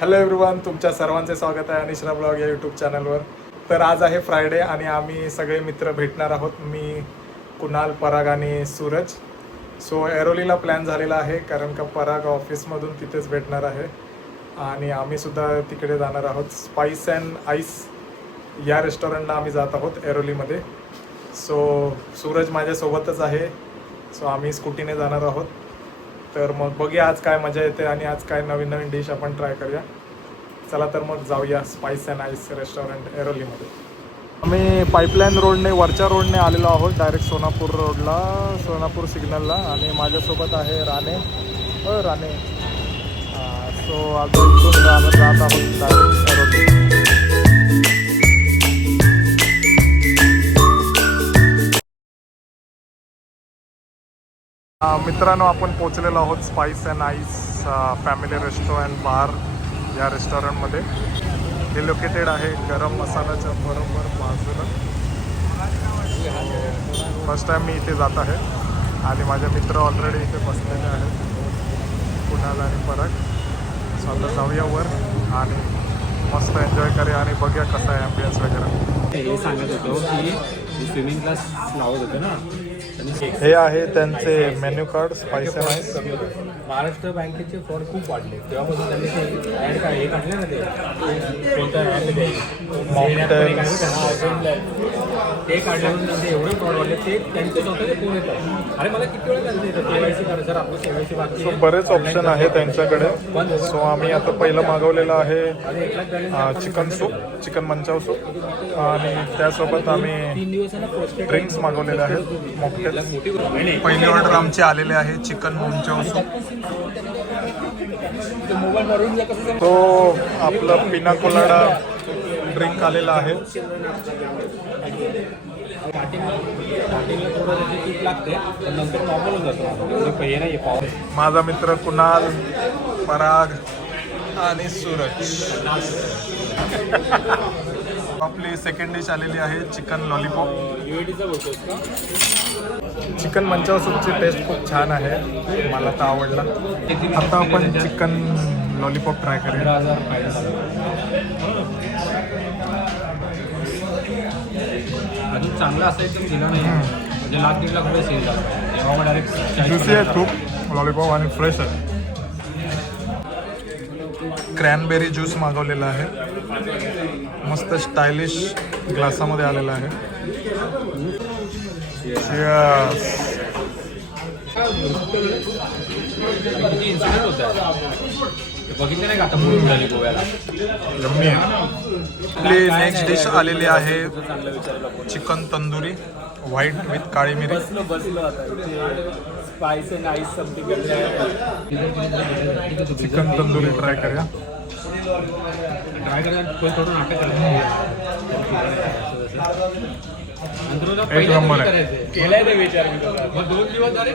Hello everyone, तुमच्या सर्वांचे स्वागत आहे अनिश्रा ब्लॉग या यूट्यूब चॅनलवर. तर आज आहे फ्रायडे आणि आम्ही सगळे मित्र भेटणार आहोत. मी, कुणाल, पराग आणि सूरज. सो ऐरोलीला प्लॅन झालेला आहे कारण का पराग ऑफिसमधून तिथेच भेटणार आहे आणि आम्हीसुद्धा तिकडे जाणार आहोत. स्पाइस अँड आईस या रेस्टॉरंटला आम्ही जात आहोत ऐरोलीमध्ये. सो सूरज माझ्यासोबतच आहे. सो आम्ही स्कूटीने जाणार आहोत. तर मग बघूया आज काय मजा येते आणि आज काय नवीन नवीन डिश आपण ट्राय करूया. चला तर मग जाऊया स्पाइस अँड आईस रेस्टॉरंट ऐरोलीमध्ये. आम्ही पाईपलाईन रोडने वरच्या रोडने आलेलो आहोत, डायरेक्ट सोनापूर रोडला, सोनापूर सिग्नलला. आणि माझ्यासोबत आहे राणे. राणे. सो आता इथून जात आहोत डायरेक्ट ऐरोली. मित्रांनो, आपण पोचलेलो आहोत spice and ice family restaurant bar या रेस्टॉरंटमध्ये. हे लोकेटेड आहे गरम मसाल्याच्या बरोबर बाजूला. फर्स्ट टाईम मी इथे जात आहे आणि माझे मित्र ऑलरेडी इथे बसलेले आहेत, कुणाल आणि पराग. सो आता जाऊया वर आणि मस्त एन्जॉय करूया आणि बघूया कसा आहे ॲम्बियन्स वगैरे. हे सांगत होतो की स्विमिंग क्लास लावत होते ना. हे आहे त्यांचे menu card spice and ice. Maharashtra बँकेचे फ्रॉड खूप वाढले तेव्हापासून त्यांनी ते ॲड हे काढले ना, ते कोणतं ॲड ते काढल्यापासून त्यांचे एवढे फ्रॉड वाढले. ते त्यांचे स्वतःचे फोन येतात, अरे मला किती वेळ त्यांचं येतं KYC करा सर, आपलं KYC बाकी. सो बरेच ऑप्शन आहे त्यांच्याकडे. सो आम्ही आता पहिलं मागवलेलं आहे chicken soup, chicken Manchow soup, आणि त्यासोबत आम्ही 3 दिवसांना ड्रिंक्स मागवलेले आहेत, मॉकटेल्स. पहिली ऑर्डर आमची आलेली आहे चिकन मंचाव सूप. तो आपलं पिना कोलाडा ड्रिंक आलेला आहे. स्टार्टिंगला थोडं त्याची तूप लागते, पण नंतर नॉर्मल होऊन जातो. पहिले नाही पाव. माझा मित्र कुणाल, पराग आणि सूरज. आपली सेकंड डिश आलेली आहे चिकन लॉलीपॉप. UADचा बोलतोस का? चिकन मंचाव सूपची टेस्ट खूप छान आहे, मला तर आवडला. आता आपण चिकन लॉलीपॉप ट्राय करूया. 15,000 फायदा झाला. अजून चांगला असं एकदम दिला नाही, म्हणजे लाख 1.5 लाख रुपये सेल झाला तेव्हा मग डायरेक्ट ज्युसी आहे खूप लॉलीपॉप आणि फ्रेश आहे. क्रॅनबेरी ज्यूस मागवलेला आहे, मस्त स्टायलिश ग्लासामध्ये आलेला आहे. किती इन्सिडेंट होता बघितलं नाही का आता म्हणून झाली गोव्याला. यम्मी आहे. आपली नेक्स्ट डिश आलेली आहे चिकन तंदुरी व्हाईट विथ काळी मिरी. Spice and ice something. Chicken tandoori try करूया. ट्राय करा, थोडं नाटक एक नंबर आहे. केलाय ते विचार मी तुला. मग 2 दिवस झाले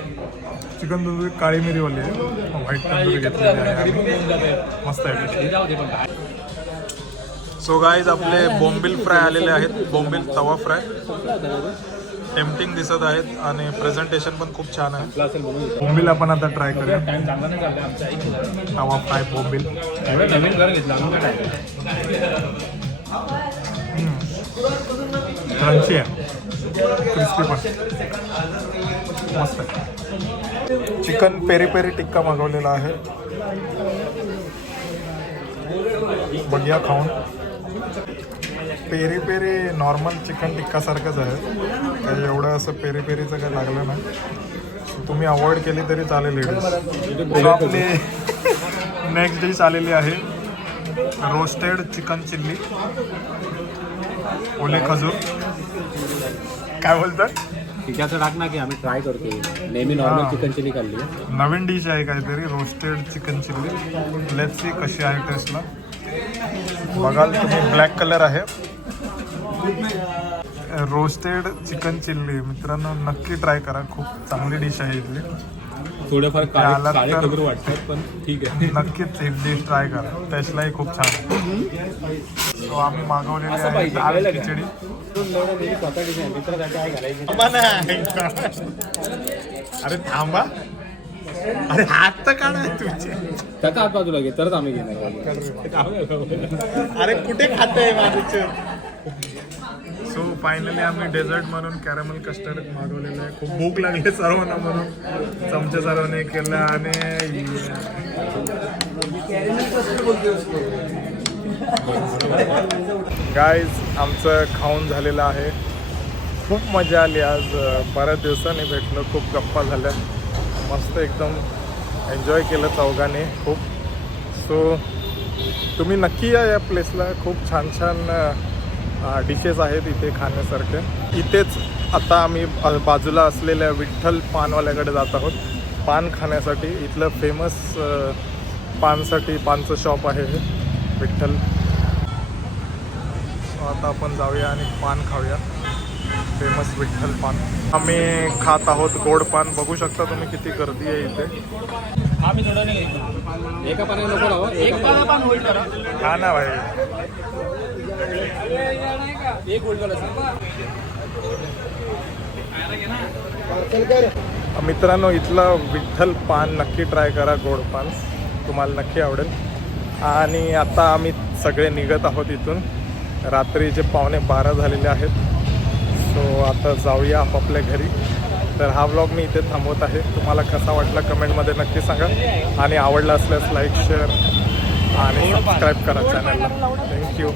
चिकन तंदुरी काळी मिरीवाली आहे, व्हाईट तंदुरी घेतलेली आहे. मस्त आहे. जाऊ दे पण. सो गाईज, आपले बोंबिल फ्राय आलेले आहेत, बोंबिल तवा फ्राय. टेम्पटिंग दिसत आहेत आणि प्रेझेंटेशन पण खूप छान आहे. बोंबिल आपण आता ट्राय करूया. टाइम चांगला नाही चालला आमचा. तवा फ्राय बोंबिल. एवढं नवीन घर घेतलं आम्ही काय क्रंची आहे, क्रिस्पी पण मस्त आहे. चिकन पेरी पेरी टिक्का मागवलेला आहे, बघूया खाऊन. पेरी पेरी नॉर्मल चिकन टिक्कासारखंच आहे, काही एवढं असं पेरी पेरीचं काही लागलं नाही. तुम्ही अवॉइड केली तरी चालेल. आपली नेक्स्ट डिश आलेली आहे रोस्टेड चिकन चिल्ली, ओले खजूर. काय बोलतात? तिच्याचं टाक ना की आम्ही ट्राय करतो. नेहमी नॉर्मल चिकन चिली खाल्ली. नवीन डिश आहे काहीतरी roasted chicken chilli. Let's see कशी आहे टेस्टला. बघाल तुम्ही, ब्लॅक कलर आहे. रोस्टेड चिकन चिल्ली मित्रांनो नक्की ट्राय करा, खूप चांगली डिश आहे इथली. थोडंफार आलात काळे तर खजूर वाटतात पण ठीक आहे. नक्कीच एक डिश ट्राय करा, टेस्टलाही खूप छान. सो आम्ही मागवलेली आहे खिचडी. स्वतः डिश आहे, मित्रासाठी काय घालायचं. अरे थांबा, अरे हात तर काढा तुझे. त्याचा हात बाजूला घे तरच आम्ही घेणार. अरे कुठे खाते माझे. सो फायनली आम्ही डेझर्ट म्हणून कॅरमल कस्टर्ड मागवलेलं आहे. खूप भूक लागली सर्वांना म्हणून चमचे सर्वांनी केलं आणि गाईज आमचं खाऊन झालेलं आहे. खूप मजा आली आज. बऱ्याच दिवसांनी भेटलो. खूप गप्पा झाल्या. मस्त एकदम एन्जॉय केलं चौघांनी खूप. सो तुम्ही नक्की या प्लेसला. खूप छान छान डिशेस आहेत इथे खाण्यासारखे. इथेच आता आम्ही बाजूला असलेल्या विठ्ठल पानवाल्याकडे जात आहोत पान खाण्यासाठी. इथलं फेमस पानचं शॉप आहे हे विठ्ठल. सो आता आपण जाऊया आणि पान खाऊया. फेमस विठ्ठल पान. आम्ही खात आहोत गोड पान. बघू शकता तुम्ही किती गर्दी आहे इथे. आम्ही थोडं नाही एका पाण्यात नको लावा. एक पान होल्ड करा. हा ना भाई. एक होल्ड करा. मित्रांनो इथलं विठ्ठल पान नक्की ट्राय करा. गोड पान तुम्हाला नक्की आवडेल. आणि आता आम्ही सगळे निघत आहोत इथून. रात्रीचे 11:15 झालेले आहेत. सो आता जाऊया आपापल्या घरी. तर हा व्लॉग मी इथे थांबवत आहे. तुम्हाला कसा वाटला कमेंटमध्ये नक्की सांगा. आणि आवडला असल्यास लाईक शेअर आणि सबस्क्राईब करा चॅनलला. थँक्यू.